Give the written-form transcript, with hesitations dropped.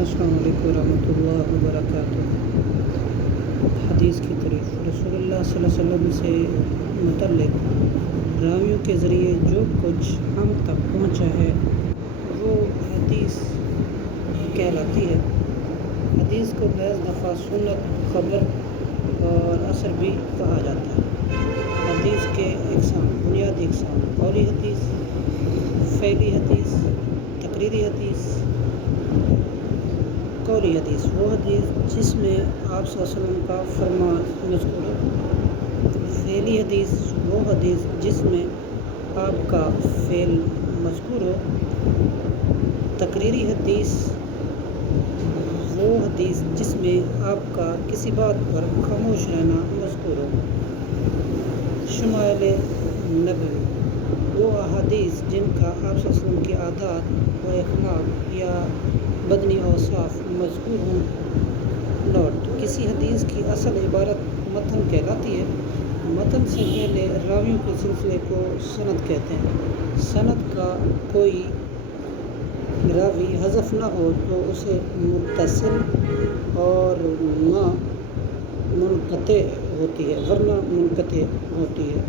السلام علیکم ورحمۃ اللہ وبرکاتہ۔ حدیث کی تعریف۔ رسول اللہ صلی اللہ علیہ وسلم سے متعلق راویوں کے ذریعے جو کچھ ہم تک پہنچا ہے وہ حدیث کہلاتی ہے۔ حدیث کو بعض دفعہ سنت، خبر اور اثر بھی کہا جاتا ہے۔ حدیث کے اقسام: بنیادی اقسام: قولی حدیث، فعلی حدیث، تقریری حدیث۔ قولی حدیث وہ حدیث جس میں آپ صلی اللہ علیہ وسلم کا فرمان مذکور ہو۔ فعلی حدیث وہ حدیث جس میں آپ کا فعل مذکور ہو۔ تقریری حدیث وہ حدیث جس میں آپ کا کسی بات پر خاموش رہنا مذکور ہو۔ شمائل نبوی وہ احادیث جن کا آپ صلی اللہ علیہ وسلم کی عادات و اخلاق یا بدنی اوصاف مذکور ہوں۔ نوٹ: کسی حدیث کی اصل عبارت متن کہلاتی ہے۔ متن سے پہلے راویوں کے سلسلے کو سند کہتے ہیں۔ سند کا کوئی راوی حذف نہ ہو تو اسے متصل اور نہ منقطع ہوتی ہے، ورنہ منقطع ہوتی ہے۔